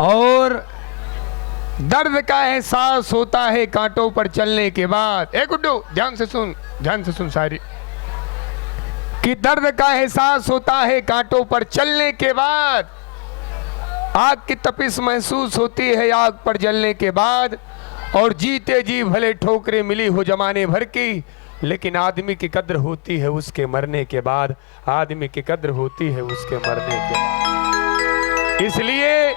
और दर्द का एहसास होता है कांटों पर चलने के बाद। ए गुड्डू ध्यान से सुन सारी, कि दर्द का एहसास होता है कांटों पर चलने के बाद, आग की तपिश महसूस होती है आग पर जलने के बाद, और जीते जी भले ठोकरें मिली हो जमाने भर की, लेकिन आदमी की कद्र होती है उसके मरने के बाद। आदमी की कद्र होती है उसके मरने के बाद। इसलिए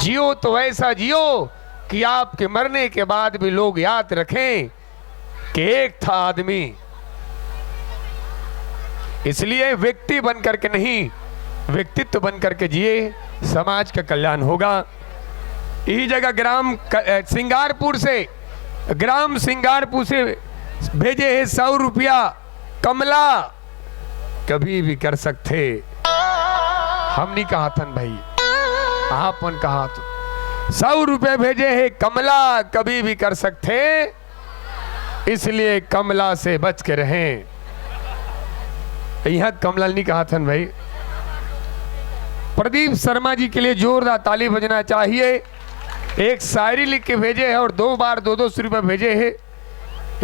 जियो तो ऐसा जियो कि आपके मरने के बाद भी लोग याद रखें कि एक था आदमी। इसलिए व्यक्ति बन करके नहीं, व्यक्तित्व बन करके जिए, समाज का कल्याण होगा। यही जगह ग्राम सिंगारपुर से भेजे है 100 रुपया कमला, कभी भी कर सकते। हम नहीं कहा था भाई, आपन कहा तो 100 रुपये भेजे है कमला, कभी भी कर सकते, इसलिए कमला से बच के रहें। यहां कमला नहीं कहा था भाई। प्रदीप शर्मा जी के लिए जोरदार ताली बजना चाहिए। एक शायरी लिख के भेजे है और 2 बार 200 रुपये भेजे है।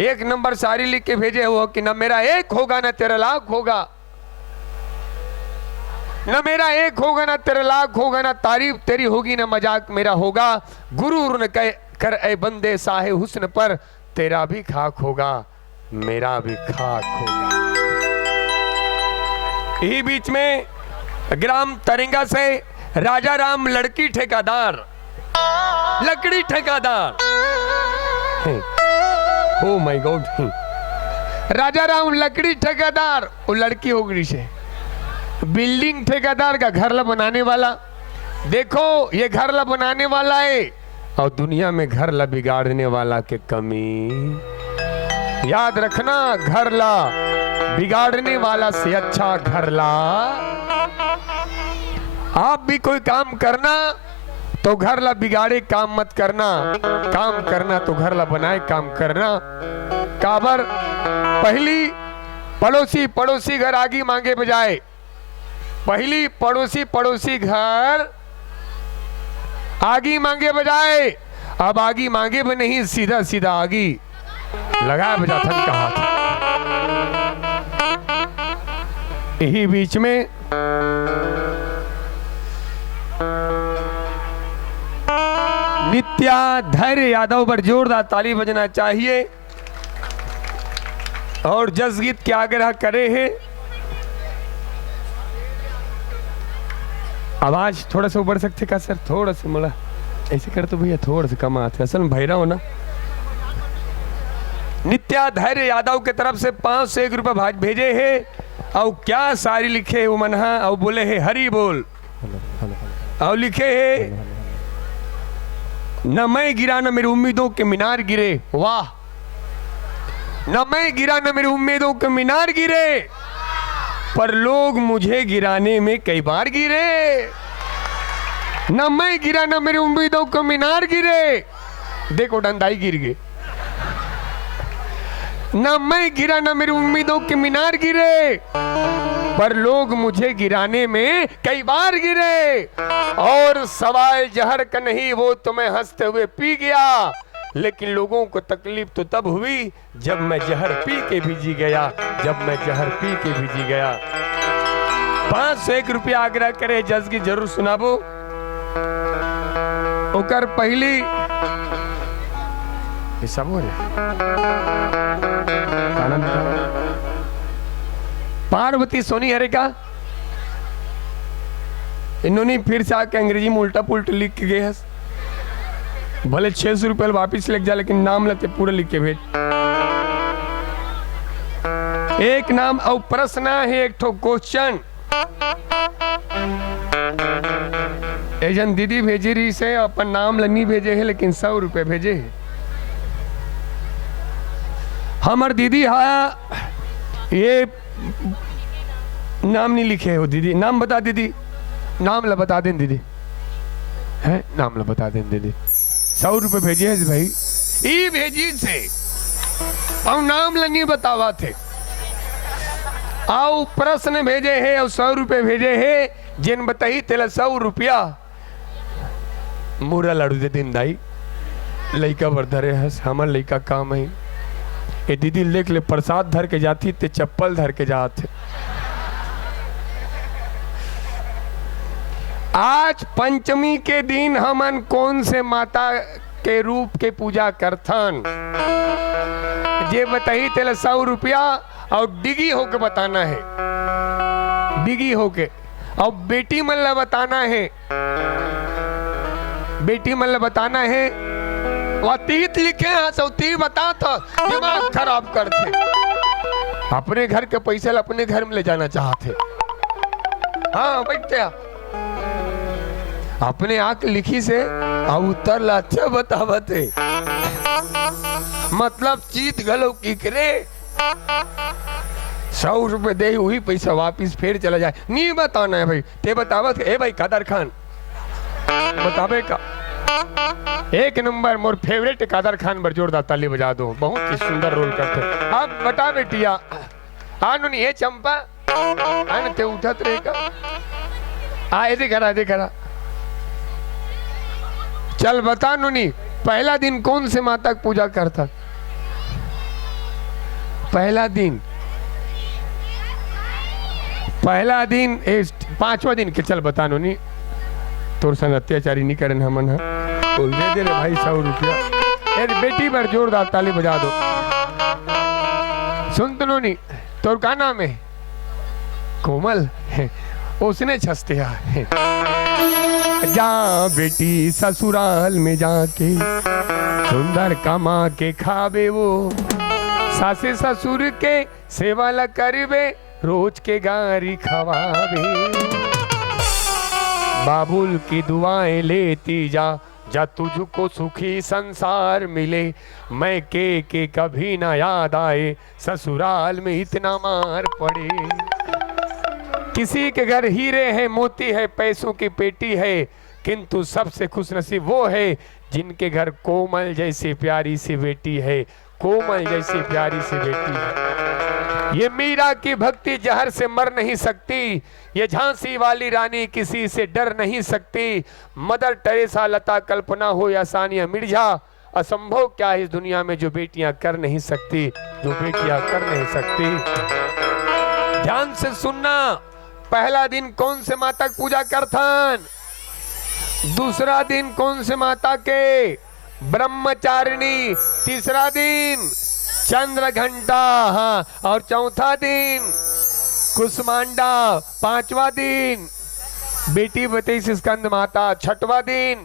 1 नंबर शायरी लिख के भेजे हो कि न मेरा एक होगा न तेरा लाख होगा, न मेरा एक होगा न तेरा लाख होगा, न तारीफ तेरी होगी न मजाक मेरा होगा, गुरूर न कर ए बंदे साहे हुस्न पर, तेरा भी खाक होगा मेरा भी खाक होगा। यही बीच में ग्राम तरेंगा से राजा राम लड़की ठेकेदार, लकड़ी ठेकेदार, ओ माय गॉड, राजा राम लकड़ी ठेकेदार, वो लड़की हो गई से बिल्डिंग ठेकेदार का घर ला बनाने वाला। देखो ये घर ला बनाने वाला है और दुनिया में घर ला बिगाड़ने वाला के कमी। याद रखना, घर ला बिगाड़ने वाला से अच्छा घर ला। आप भी कोई काम करना तो घर ला बिगाड़े काम मत करना, काम करना तो घर ला बनाए काम करना। काबर पहली पड़ोसी घर आगे मांगे बजाए, पहली पड़ोसी घर आगी मांगे बजाए, अब आगी मांगे भी नहीं, सीधा सीधा आगी लगाया बजा थन का हाथ। यही बीच में नित्या धैर्य यादव पर जोरदार ताली बजना चाहिए और जसगीत के आग्रह करे हैं। आवाज थोड़ा सा ऊपर सकते का सर, थोड़ा सा मला ऐसे कर तो भैया थोड़ा सा कम आते, असल में भैरा हो ना। नित्या धैर्य यादव के तरफ से 501 रुपये भेजे है और क्या सारी लिखे वो मनहा और बोले है हरी बोल, और लिखे है न मैं गिरा न मेरी उम्मीदों के मीनार गिरे। वाह, न मैं गिरा न मेरी उम्मीदों के मीनार गिरे, पर लोग मुझे गिराने में कई बार गिरे। न मैं गिरा न मेरी उम्मीदों को मीनार गिरे, देखो डंडाई गिर गए। न मैं गिरा न मेरी उम्मीदों के मीनार गिरे, पर लोग मुझे गिराने में कई बार गिरे। और सवाल जहर का नहीं, वो तो मैं हंसते हुए पी गया, लेकिन लोगों को तकलीफ तो तब हुई जब मैं जहर पी के भी जी गया, जब मैं जहर पी के भी जी गया। 501 रुपया आग्रह करे जज की जरूर सुनाबो। ओकर पहली सब हो पार्वती सोनी हरे का, इन्होंने फिर से आके अंग्रेजी में उल्टा पुल्टा लिख के गए, भले 600 रुपये वापिस लिख जा, लेकिन नाम लेते पूरा लिख के भेज। एक नाम और प्रश्न है, एक ठो क्वेश्चन। एजन दीदी भेजी रही से अपन नाम लनी भेजे है, लेकिन 100 रुपये भेजे है। हमार दीदी हा ये नाम नहीं लिखे हो दीदी, नाम बता दीदी, नाम ला बता दें दीदी, है नाम ला बता दें दीदी। 100 रुपये भेजे है भाई, ई भेजी से और नाम ला नहीं बतावा थे, आओ प्रश्न भेजे है और 100 रुपये भेजे है, जिन बताई तेला 100 रुपया मुरा लाड़ू दे दिन दाई लइका बर धरे हस हमर लइका काम है। ए दीदी लेख ले प्रसाद धर के जाती ते चप्पल धर के जाते। आज पंचमी के दिन हमन कौन से माता के रूप के पूजा करथन जे बताई तेल 100 रुपया और डिगी होके बताना है, डिगी होके। और बेटी मन ला बताना है, बेटी मन ला बताना है वह तीत लिखे हैं सब तीत बता था दिमाग खराब करते। अपने घर के पैसे अपने घर में ले जाना चाहते। हाँ बैठते अपने आंख लिखी से और उत्तर ला अच्छा बतावते मतलब चीत गलो की करे 100 रुपए दे वही पैसा वापिस फिर चला जाए। नहीं बताना है भाई ते बतावत है भाई कादर खान बतावे का एक नंबर मोर फेवरेट कादर खान बर जोरदार ताली बजा दो, बहुत ही सुंदर रोल करते। अब बता बेटिया आनु नहीं है चंपा आन ते उठत रहेगा आ ऐसे करा चल बता नुनी पहला दिन कौन से माता की पूजा करता? पहला दिन पांचवा दिन के चल बता नुनी तोर संग अत्याचारी नहीं करन हमन बोल दे रे भाई 100 रुपया। अरे बेटी पर जोरदार ताली बजा दो। सुन तो नुनी तोर का नाम है? कोमल है उसने छसते है। जा बेटी ससुराल में जाके सुंदर कमा के खावे वो सासे ससुर के सेवा ला करवे रोज के गारी खवावे। बाबुल की दुआएं लेती जा तुझको सुखी संसार मिले। मैं के कभी ना याद आए ससुराल में इतना मार पड़े। किसी के घर हीरे हैं मोती है पैसों की पेटी है किंतु सबसे खुश नसीब वो है जिनके घर कोमल जैसी प्यारी सी बेटी है, कोमल जैसी प्यारी सी बेटी है। ये मीरा की भक्ति जहर से मर नहीं सकती, ये झांसी वाली रानी किसी से डर नहीं सकती। मदर टेरेसा लता कल्पना हो या सानिया मिर्जा असंभव क्या है इस दुनिया में जो बेटियां कर नहीं सकती, जो बेटियां कर नहीं सकती। ध्यान से सुनना पहला दिन कौन से माता की पूजा करथन? दूसरा दिन कौन से माता के? ब्रह्मचारिणी। तीसरा दिन चंद्र घंटा। हाँ और चौथा दिन कुसमांडा। पांचवा दिन बेटी बतई स्कंद माता। छठवा दिन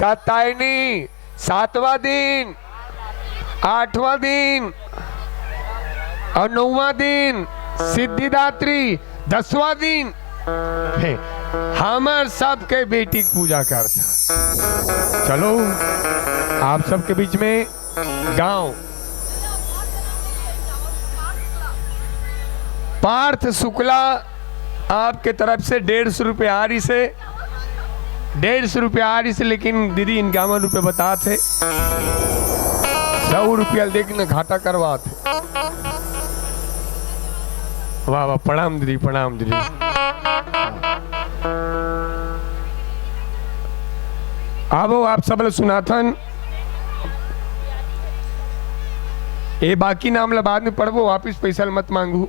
कात्यायनी। सातवां दिन, आठवां दिन और नौवां दिन सिद्धिदात्री। 10वां दिन हमार सबके बेटी की पूजा करता। चलो आप सबके बीच में गांव पार्थ शुक्ला आपके तरफ से 150 रुपये आरी से 150 रुपये आरी से, लेकिन दीदी 51 रुपये बता थे। 100 रुपया लेकिन घाटा करवाते। वाह वाह प्रणाम दीदी प्रणाम दीदी। आवो आप सब सुनाथन ये बाकी नाम ला बाद में पढ़बो वापिस पैसा मत मांगू।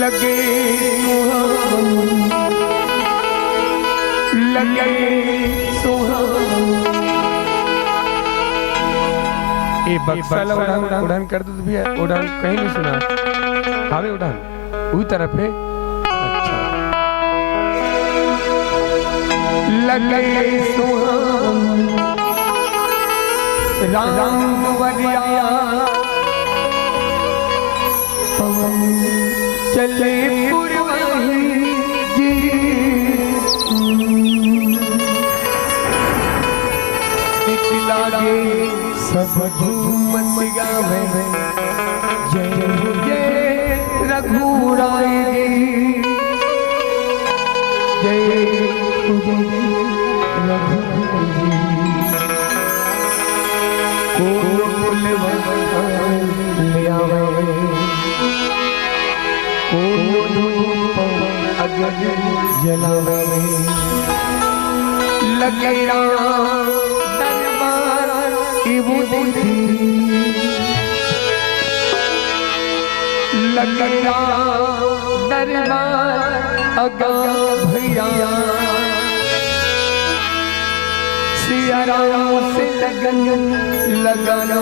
लगे ये बक्सला उड़ान कर दो भैया। उड़ान कहीं नहीं सुना हावे उड़ान उस तरफ है। अच्छा लगे सुहान राम वरिया चले पुरवही जी निकला गे सब झूमत गावे जय जय रघुराई जय रघुराई कोल ले आवे कोल जलावे लगे दरबार की बुद्धि लगे दरबार अगा भैया सिया राम से लगन लगाना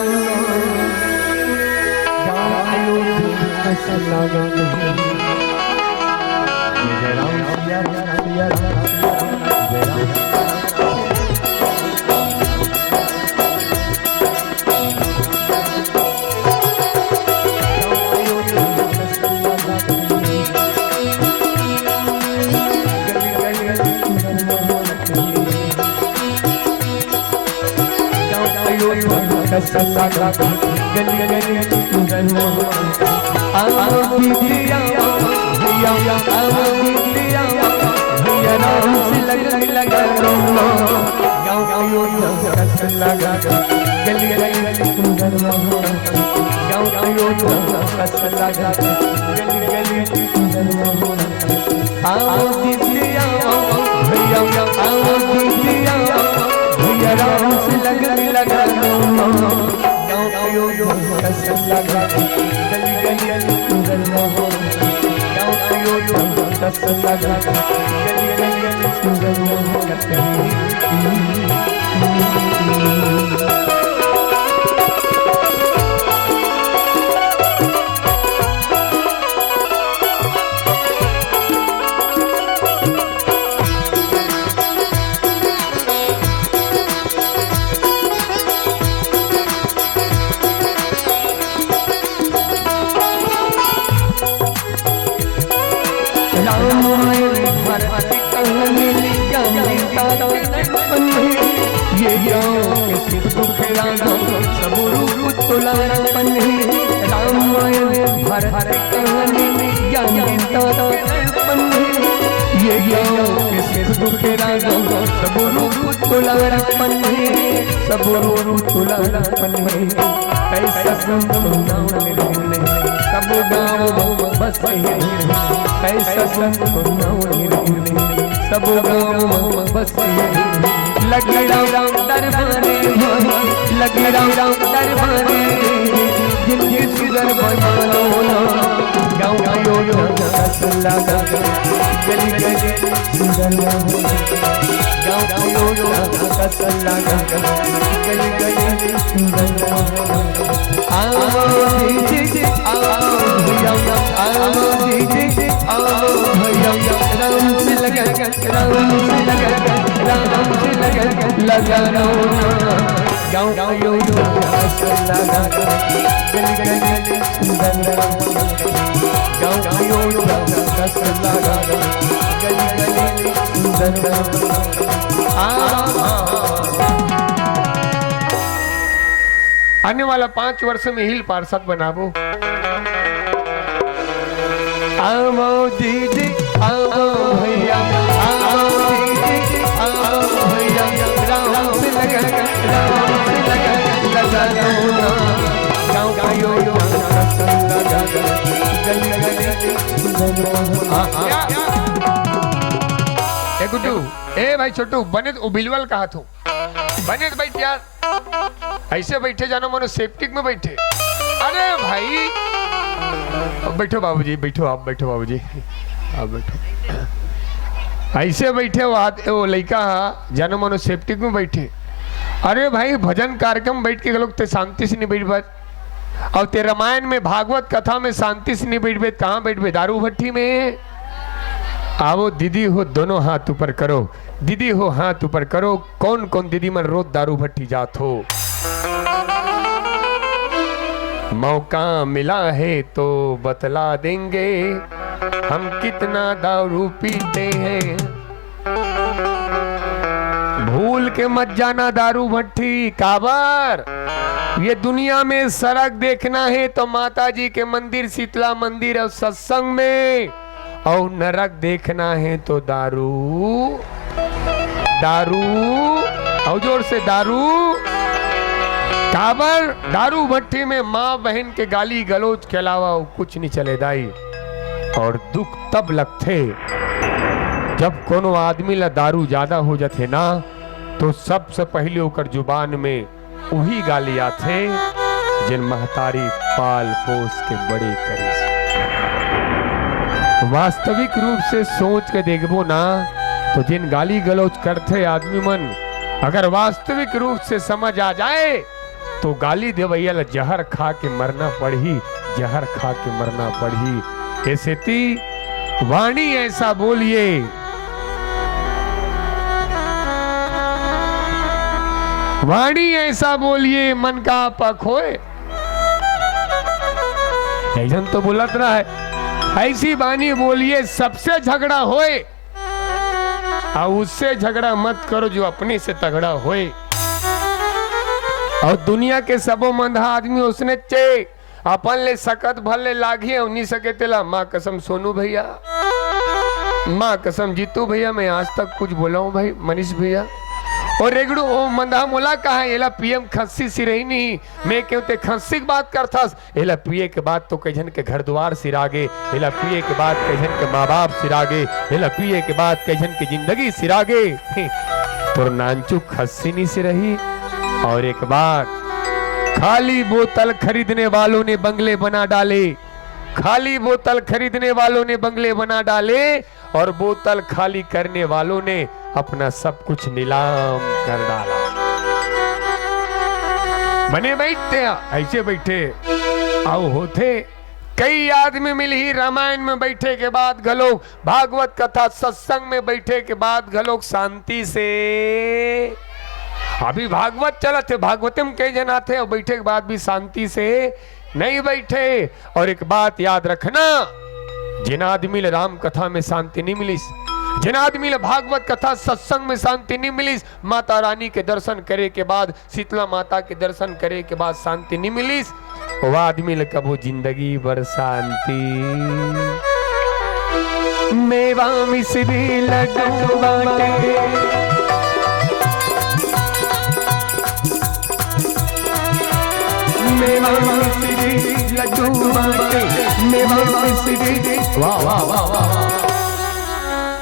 आने वाला 5 वर्ष में हिल पार्षद बनाबो। आओ दीदी आओ भैया आओ दीदी आओ भैया राम से लगा गाँव का यो गुड्डू ए भाई छोटू बने तो बिलवल कहा तू बने तो बैठ यार ऐसे बैठे जानो मनो सेप्टिक में बैठे। अरे भाई बैठो बाबूजी बैठो आप बैठो बाबूजी आप बैठो ऐसे बैठे वो लड़का जानो मनो सेप्टिक में बैठे। अरे भाई भजन कार्यक्रम बैठ के लोग ते शांति से नहीं बैठ बात और ते रामायण में भागवत कथा में शांति से नहीं बैठ बैठ कहाँ बैठ दारू भट्टी में। आओ दीदी हो दोनों हाथ ऊपर करो दीदी हो हाथ ऊपर करो कौन कौन दीदी मन रोज दारू भट्टी जात हो। मौका मिला है तो बतला देंगे हम कितना दारू पीते हैं। भूल के मत जाना दारू भट्टी काबर। ये दुनिया में सड़क देखना है तो माता जी के मंदिर शीतला मंदिर और सत्संग में और नरक देखना है तो दारू दारू और जोर से दारू काबर। दारू भट्टी में माँ बहन के गाली गलौज के अलावा कुछ नहीं चले दाई और दुख तब लगते जब कोनो आदमी ला दारू ज्यादा हो जाते ना तो सबसे पहले ओकर जुबान में वही गाली आते जिन महतारी पाल पोस के बड़े करे। वास्तविक रूप से सोच के देखबो ना तो जिन गाली गलौज करते आदमी मन अगर वास्तविक रूप से समझ आ जाए तो गाली देवैया ला जहर खा के मरना पड़ी, जहर खा के मरना पड़ी। ऐसे ती वाणी ऐसा बोलिए वाणी ऐसा बोलिए मन का पक होए। ऐसा तो बोलत रहा है, ऐसी वाणी बोलिए सबसे झगड़ा होए और उससे झगड़ा मत करो जो अपने से तगड़ा होए। और दुनिया के सबो मंधा आदमी उसने चे अपन ले सकत भले लागी उन्हीं सके तेला माँ कसम सोनू भैया, माँ कसम जीतू भैया, मैं आज तक कुछ बोला हूँ भाई मनीष भैया। और रेगड़ू ओ मंदा मोला कहा एला पीएम खस्सी सी रही नहीं, मैं क्यों ते खस्सी की बात करथस। एला पिए के बाद तो कईजन के घर द्वार सिरागे, एला पिए के बाद कईजन के माँ बाप सिरागे, एला पिए के बाद कईजन की जिंदगी सिरागे। तो नानचू खस्सी नहीं सी रही। और एक बात, खाली बोतल खरीदने वालों ने बंगले बना डाले, खाली बोतल खरीदने वालों ने बंगले बना डाले और बोतल खाली करने वालों ने अपना सब कुछ नीलाम कर डाला। बने बैठते ऐसे बैठे आओ होते कई आदमी मिल ही रामायण में बैठे के बाद घलोक भागवत कथा सत्संग में बैठे के बाद घलोक शांति से अभी भागवत चलत है, भागवतम कई जना थे और बैठे के बाद भी शांति से नहीं बैठे। और एक बात याद रखना, जिन आदमी ले राम कथा में शांति नहीं मिली, जिन आदमी ले भागवत कथा सत्संग में शांति नहीं मिली, माता रानी के दर्शन करे के बाद, शीतला माता के दर्शन करे के बाद शांति नहीं मिली, वो आदमी ले कबो जिंदगी भर शांति। मेवा मिश्री लड्डू बाटे, मेवा मिश्री लड्डू बाटे, मेवा मिश्री। वाह वाह वाह वाह,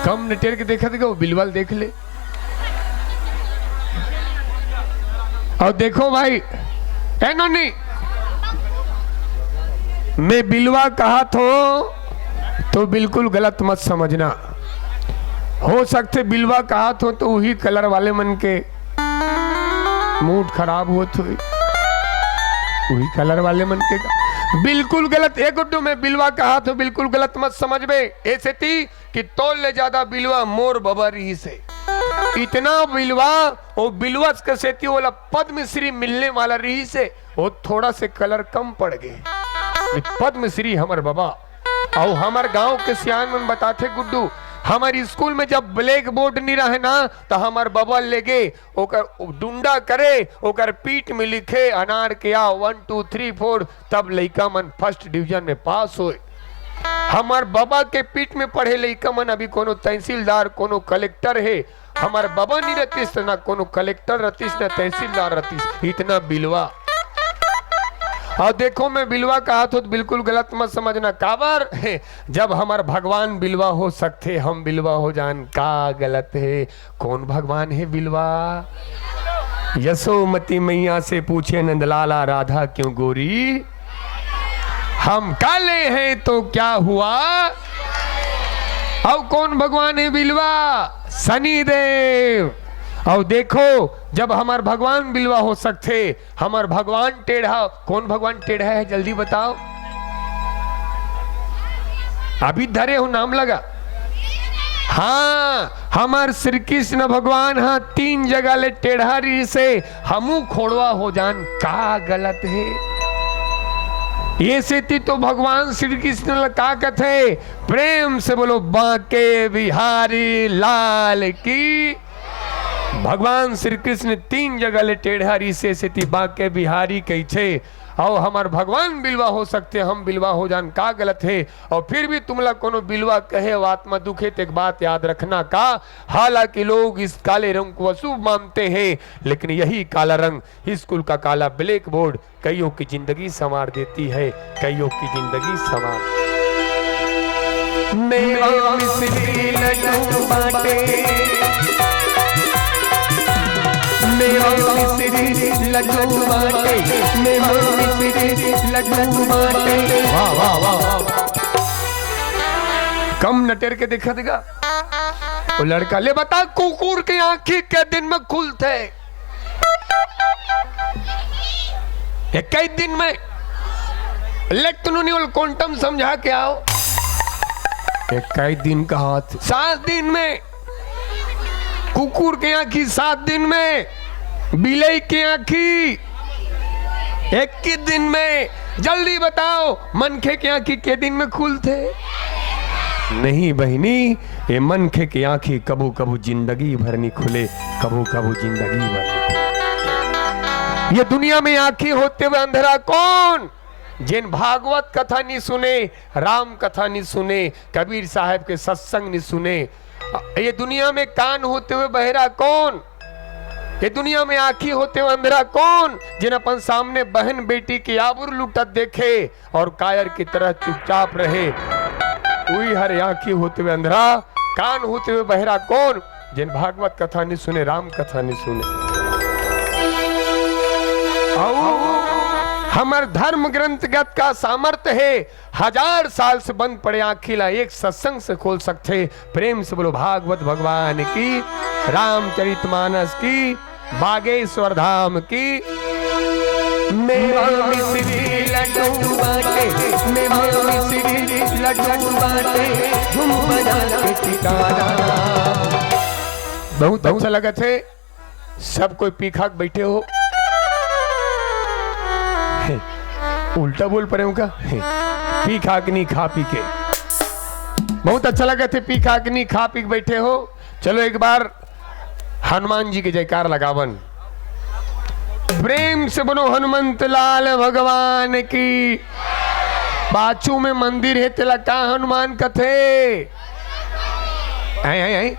कम नटेर के देखा देखो बिलवाल देख ले। और देखो भाई नहीं, मैं बिलवा कहा तो बिल्कुल गलत मत समझना। हो सकते बिलवा कहा तो वही कलर वाले मन के मूड खराब हो तो वही कलर वाले मन के बिल्कुल गलत। एक गुड्डू में बिलवा कहा तो बिल्कुल गलत मत समझ में। ऐसे थी कि तोल ले ज्यादा बिलवा मोर बबा रही से, इतना बिलवा वो बिलवा के सेती वाला पद्मश्री मिलने वाला रही से वो थोड़ा से कलर कम पड़ गए। पद्मश्री हमार बाबा और हमार गांव के सियान में बताते गुड्डू, हमारी स्कूल में जब ब्लैक बोर्ड नहीं रहे ना तो हमार बाबा ले गए ओकर डुंडा करे, ओकर पीठ में लिखे अनार के आ 1 2 3 4, तब लइका मन फर्स्ट डिवीजन में पास होए। हमार बाबा के पीठ में पढ़े लइका मन अभी कोनो तहसीलदार कोनो कलेक्टर है, हमार बाबा नहीं रहतीस ना कोनो कलेक्टर रहतीस ना तहसीलदार रहतीस, इतना बिलवा। और देखो मैं बिलवा कहा तो बिल्कुल गलत मत समझना, काबर है जब हमार भगवान बिलवा हो सकते हम बिलवा हो जान का गलत है। कौन भगवान है बिलवा? यशोमती मैया से पूछे नंदलाला राधा क्यों गोरी, हम काले हैं तो क्या हुआ। और कौन भगवान है बिलवा? शनिदेव। और देखो जब हमार भगवान बिलवा हो सकते, हमार भगवान टेढ़ा, कौन भगवान टेढ़ा है जल्दी बताओ, अभी धरे हो नाम लगा। हाँ हमार श्री कृष्ण भगवान हाँ 3 जगह ले टेढ़ा रही से हमू खोड़वा हो जान का गलत है। ये सेती तो भगवान श्री कृष्ण का कथे, प्रेम से बोलो बांके बिहारी लाल की। भगवान श्री कृष्ण 3 जगह ले टेढ़ारी से बांके बिहारी कही छे। और हमार भगवान बिलवा हो सकते हम बिलवा हो जान का गलत है। और फिर भी तुमला कोनो बिलवा कहे आत्मा दुखे तो एक बात याद रखना का, हालांकि लोग इस काले रंग को अशुभ मानते हैं लेकिन यही काला रंग स्कूल का काला ब्लैक बोर्ड कईयों की जिंदगी संवार देती है, कईयों की जिंदगी संवार। मेवा मिश्री लड्डू बाटे, मेवा मिश्री लड्डू बाटे, मेवा मिश्री लड्डू बाटे। वाह वाह वाह, कम नटेर के दिखा देगा वो लड़का। ले बता, कुकुर की आंखें के दिन में खुलते? 21 दिन में। इलेक्ट्रॉनिक क्वांटम समझा के आओ। 21 दिन का हाथ 7 दिन में, कुकुर की आंखी 7 दिन में, बिलाई की आंखी 21 दिन में। जल्दी बताओ, मनखे की आंखी के दिन में खुलते? नहीं बहनी, ये मनखे की आंखी कबू कबू जिंदगी भर नहीं खुले, कबू कबू जिंदगी भर। ये दुनिया में आंखी होते हुए अंधेरा कौन? जिन भागवत कथा नहीं सुने, राम कथा नहीं सुने, कबीर साहब के सत्संग नहीं सुने। ये दुनिया में कान होते हुए बहरा कौन? ये दुनिया में आंखी होते हुए अंधेरा कौन? जिन अपन सामने बहन बेटी की आबरू लुटत देखे और कायर की तरह चुपचाप रहे, वही हर आंखी होते हुए अंधेरा, कान होते हुए बहरा कौन? जिन भागवत कथा नहीं सुने, राम कथा नहीं सुने। हमार धर्म ग्रंथ गत का सामर्थ्य है, 1000 साल से बंद पड़े आंखिला एक सत्संग से खोल सकते। प्रेम से बोलो भागवत भगवान की, रामचरितमानस की, बागेश्वर धाम की। मेवा मिश्री लड्डू बाटे, मेवा मिश्री लड्डू बाटे, झूम बजा के टिकाना। बहुत अच्छा लगा थे। सब कोई पीखा बैठे हो, उल्टा बोल पड़े का। पी खा के नहीं, खा पी के। बहुत अच्छा लगा थे। पी खा के नहीं, खा पी के बैठे हो। चलो एक बार हनुमान जी की जयकार लगावन। प्रेम से बोलो हनुमंत लाल भगवान की। बाचू में मंदिर है तेला का हनुमान कथे। आई आई आई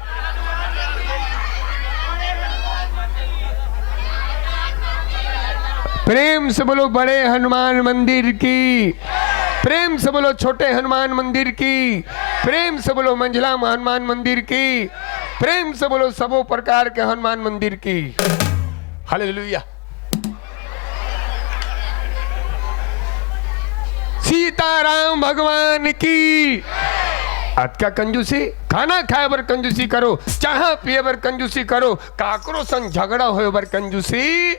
प्रेम से बोलो बड़े हनुमान मंदिर की। प्रेम से बोलो छोटे हनुमान मंदिर की। प्रेम से बोलो मंझला हनुमान मंदिर की। प्रेम से बोलो सबों प्रकार के हनुमान मंदिर की। हालेलुया। सीताराम भगवान की। आज का कंजूसी, खाना खाए बर कंजूसी करो, चाह पिए बर कंजूसी करो, काकरो संग झगड़ा हो बर कंजूसी।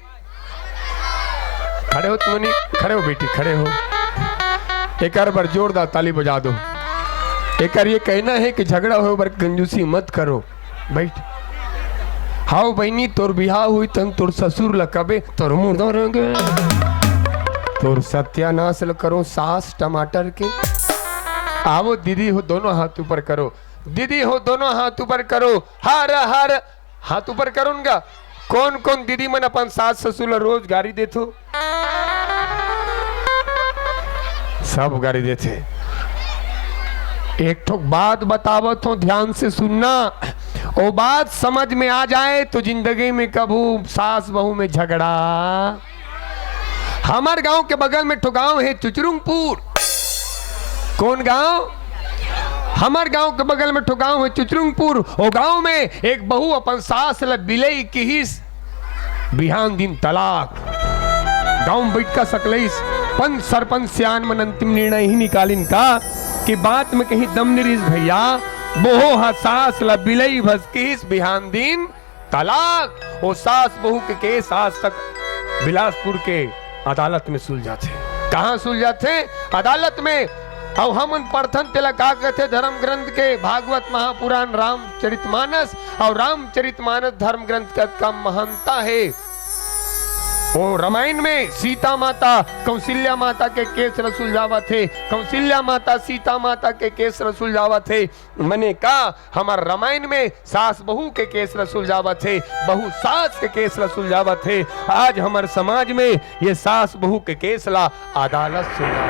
खड़े हो तुम नहीं, खड़े हो बेटी, खड़े हो। एक बार जोरदार ताली बजा दो। एक ये कहना है कि झगड़ा हो बर कंजूसी मत करो। बैठ। हाउ बहनी, तोर बिहार हुई तन तोर ससुर लकबे, तोर मुर्दा रहेंगे, तोर सत्यानाश ल करो सास टमाटर के। आओ दीदी हो, दोनों हाथ ऊपर करो। दीदी हो, दोनों हाथ ऊपर करो। हर हर हाथ ऊपर करो उनका। कौन कौन दीदी मन अपन सास ससुर ल रोज गाड़ी देथो? सब गाड़ी देते। एक ठोक बात बतावत हो, ध्यान से सुनना। वो बात समझ में आ जाए तो जिंदगी में कभू सास बहू में झगड़ा। हमारे गांव के बगल में ठो गांव है चुचरुंगपुर। कौन गांव? हमारे गांव के बगल में ठो गांव है चुचरुंगपुर। वो गांव में एक बहू अपन सास ल बिलई की हिस, बिहान दिन तलाक। गांव में बैठ का सकलईस पंच सरपंच सियान मन अंतिम निर्णय ही निकालिन का कि बात में कहीं दम निरीस भैया, बोहो हा सास ला बिलई भसकीस, बिहान दिन तलाक। वो सास बहू के केस आज तक बिलासपुर के अदालत में सुलझाते। कहाँ सुलझाते? अदालत में। और हम पढ़थन तेला का कहते धर्म ग्रंथ के, भागवत महापुराण रामचरितमानस। और रामचरितमानस धर्म ग्रंथ का महानता है। वो रामायण में सीता माता कौशल्या माता के केस रसूल जावा थे। कौशल्या माता सीता माता के केस रसूल जावा थे। मैंने कहा हमारे रामायण में सास बहू के केस रसूल जावा थे, बहू सास के केस रसूल जावा थे। आज हमारे समाज में ये सास बहू के केस ला अदालत सुलझा।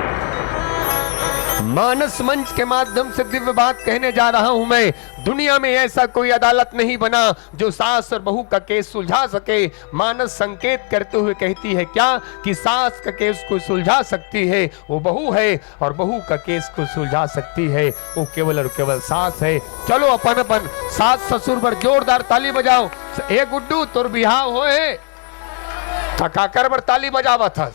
मानस मंच के माध्यम से दिव्य बात कहने जा रहा हूं मैं। दुनिया में ऐसा कोई अदालत नहीं बना जो सास और बहू का केस सुलझा सके। मानस संकेत करते हुए कहती है क्या कि सास का केस को सुलझा सकती है वो बहू है, और बहू का केस को सुलझा सकती है वो केवल और केवल सास है। चलो अपन अपन सास ससुर पर जोरदार ताली बजाओ। ए गुड्डू तोर बिहाव होए थकाकर पर ताली बजावा था।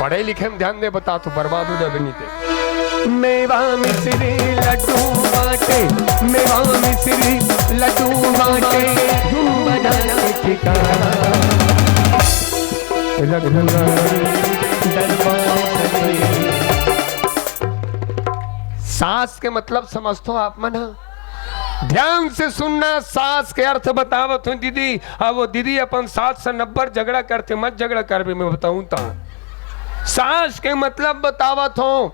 पढ़े लिखे में ध्यान दे बता तो बर्बाद हो जाए बनीते। मेवा मिश्री लड्डू बाटे, मेवा मिश्री लड्डू बाटे, धूम बजाना ठिकाना सास के मतलब समझते हो आप मना? ध्यान से सुनना, सास के अर्थ बतावत हूँ दीदी। अब वो दीदी अपन सास से 90 झगड़ा करते, मत झगड़ा कर भी मैं बताऊं ता। सास के मतलब बतावत हूँ,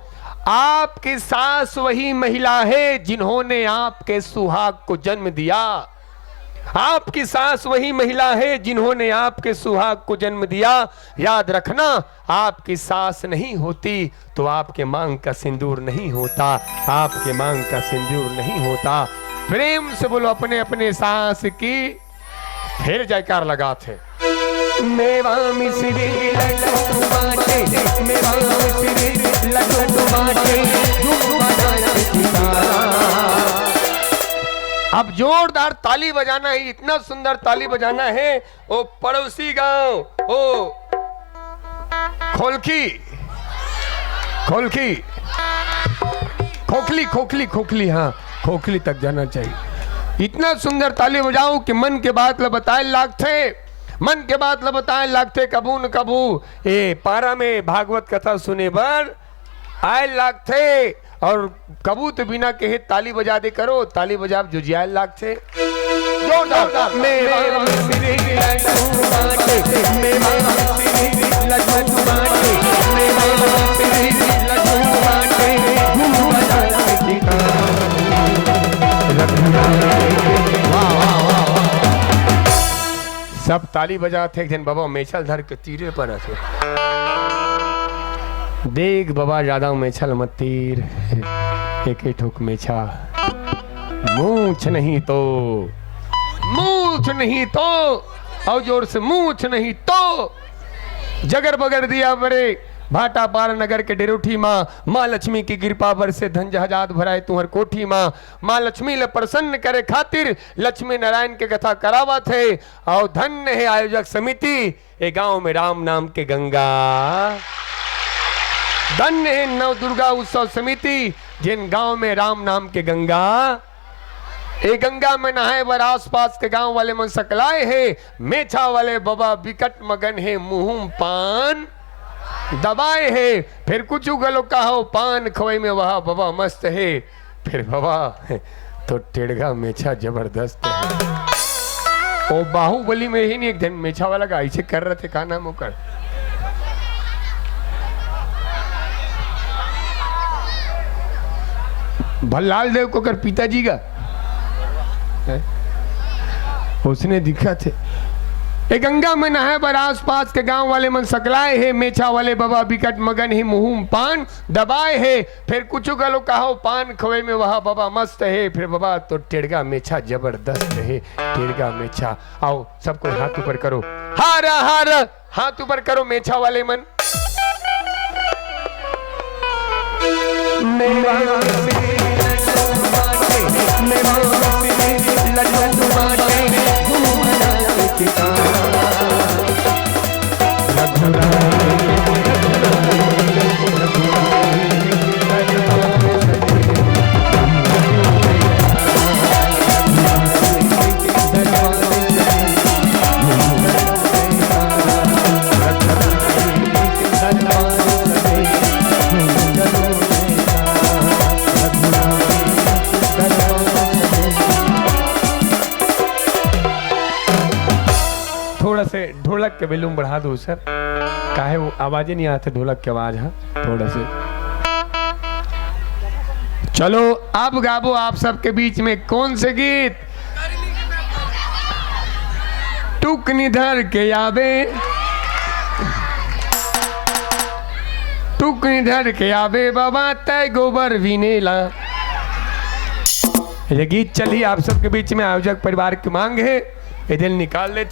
आपकी सास वही महिला है जिन्होंने आपके सुहाग को जन्म दिया। आपकी सास वही महिला है जिन्होंने आपके सुहाग को जन्म दिया। याद रखना, आपकी सास नहीं होती तो आपके मांग का सिंदूर नहीं होता, आपके मांग का सिंदूर नहीं होता। प्रेम से बोलो अपने अपने सास की, फिर जयकार लगाते। मेवा मिश्री लड्डू बाटे, मेवा मिश्री लड्डू बाटे, धूम बजाना ठिकाना। अब जोरदार ताली बजाना है, इतना सुंदर ताली बजाना है। ओ पड़ोसी गांव, ओ खोलकी खोलकी खोखली खोखली खोखली, हाँ खोखली तक जाना चाहिए। इतना सुंदर ताली बजाओ कि मन के बात ल बताए लागथे, मन के बात ल बताए लागथे। कबू न कबू ए पारा में भागवत कथा सुने बर आए लागथे, और कबू तो बिना कहे ताली बजा दे करो, ताली बजा जो जियाए लागथे। जोरदार मेवा मिश्री लड्डू बाटे, मेवा मिश्री लड्डू बाटे, मेवा मिश्री लड्डू बाटे, धूम बजाना ठिकाना। सब ताली बजाते एक दिन बाबा मेछल धर के तीरे पर आते। देख बाबा ज्यादा मेछल मत तीर, एक ही ठोक मेछा, मूछ नहीं तो, मूछ नहीं तो, और जोर से मूछ नहीं तो। जगर बगर दिया बरे भाटा पार नगर के डेरोठी माँ लक्ष्मी की कृपा बर से धन जहाजात भराए तुहर कोठी माँ लक्ष्मी ले प्रसन्न करे खातिर लक्ष्मी नारायण के कथा करावा थे। और धन्य है आयोजक समिति ए गांव में राम नाम के गंगा, धन्य है नव दुर्गा उत्सव समिति जिन गांव में राम नाम के गंगा। ए गंगा में नहाए बर आस पास के गांव वाले मन सकलाए है, मेछा वाले बाबा विकट मगन है मुंह पान दबाए है। फिर कुछ गलो कहो पान खवई में वहा बाबा मस्त है, फिर बाबा तो टेढ़गा मेछा जबरदस्त है। ओ बाहुबली में ही नहीं एक दिन मेछा वाला का ऐसे कर रहे थे, का नाम होकर भल्लाल देव को कर पिताजी का है? उसने दिखा थे। ए गंगा में नहाए बर आस पास के गांव वाले मन सकलाए है, मेछा वाले बाबा बिकट मगन है मुंह पान दबाए है। फिर कुछ गलो कहो पान खवे में वहा बाबा मस्त है, फिर बाबा तो टेढ़गा मेछा जबरदस्त है, टेढ़गा मेछा। आओ सबको हाथ ऊपर करो, हार हार हाथ ऊपर करो मेछा वाले मन। ढोलक के वॉल्यूम बढ़ा दो सर, काहे वो आवाजें नहीं आते ढोलक की आवाज। हाँ थोड़ा से चलो अब गाबो आप सबके बीच में कौन से गीत। टुक निधर के आवे, टुक धर के आवे बाबा तय गोबर विनेला। ये गीत चली आप सबके बीच में आयोजक परिवार की मांग है, ये दिल निकाल ले।